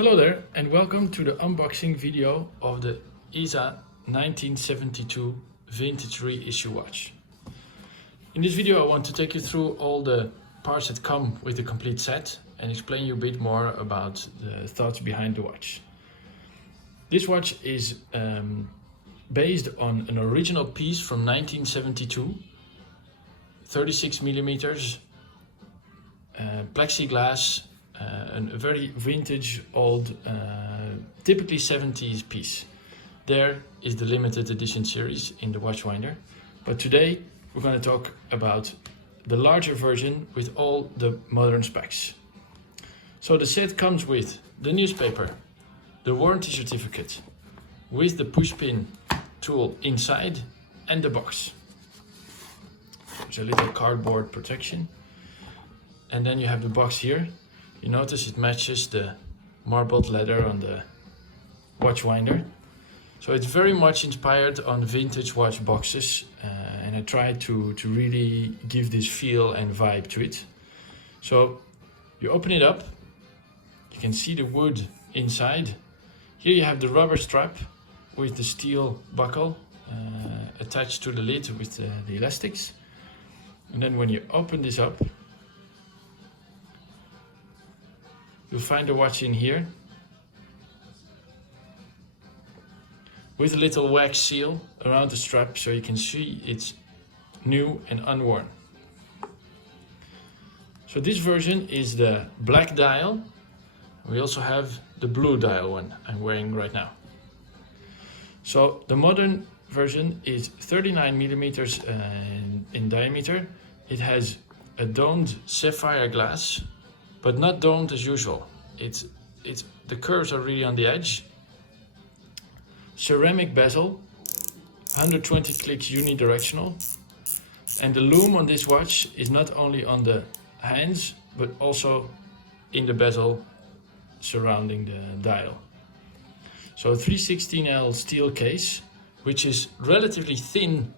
Hello there and welcome to the unboxing video of the Eza 1972 vintage reissue watch. In this video I want to take you through all the parts that come with the complete set and explain you a bit more about the thoughts behind the watch. This watch is based on an original piece from 1972, 36 millimeters, plexiglass, a very vintage, old, typically 70s piece. There is the limited edition series in the Watchwinder, but today we're going to talk about the larger version with all the modern specs. So the set comes with the newspaper, the warranty certificate, with the pushpin tool inside, and the box. There's a little cardboard protection, and then you have the box here. You notice it matches the marbled leather on the Watchwinder. So it's very much inspired on vintage watch boxes, and I tried to really give this feel and vibe to it. So you open it up, you can see the wood inside. Here you have the rubber strap with the steel buckle attached to the lid with the elastics. And then when you open this up, you'll find the watch in here with a little wax seal around the strap so you can see it's new and unworn. So this version is the black dial. We also have the blue dial one I'm wearing right now. So the modern version is 39 millimeters in diameter. It has a domed sapphire glass, but not domed as usual. The curves are really on the edge. Ceramic bezel, 120 clicks unidirectional, and the lume on this watch is not only on the hands but also in the bezel surrounding the dial. So 316L steel case, which is relatively thin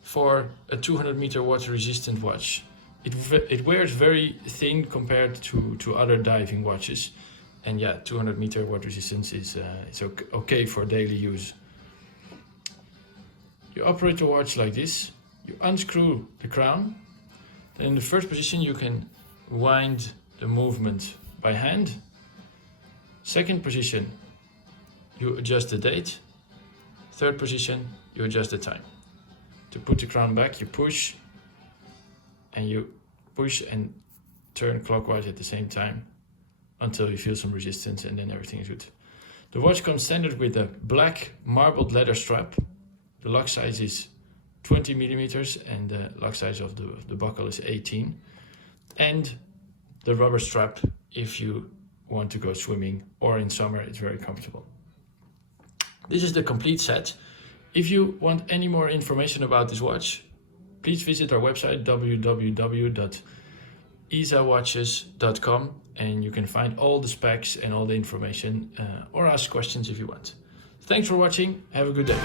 for a 200 meter water resistant watch. It wears very thin compared to other diving watches, and yeah, 200 meter water resistance is okay for daily use. You operate the watch like this. You unscrew the crown. Then in the first position you can wind the movement by hand. Second position, you adjust the date. Third position, you adjust the time. To put the crown back, you push, and you push and turn clockwise at the same time until you feel some resistance, and then everything is good. The watch comes standard with a black marbled leather strap. The lock size is 20 millimeters and the lock size of the buckle is 18. And the rubber strap if you want to go swimming, or in summer it's very comfortable. This is the complete set. If you want any more information about this watch, please visit our website www.ezawatches.com, and you can find all the specs and all the information, or ask questions if you want. Thanks for watching. Have a good day.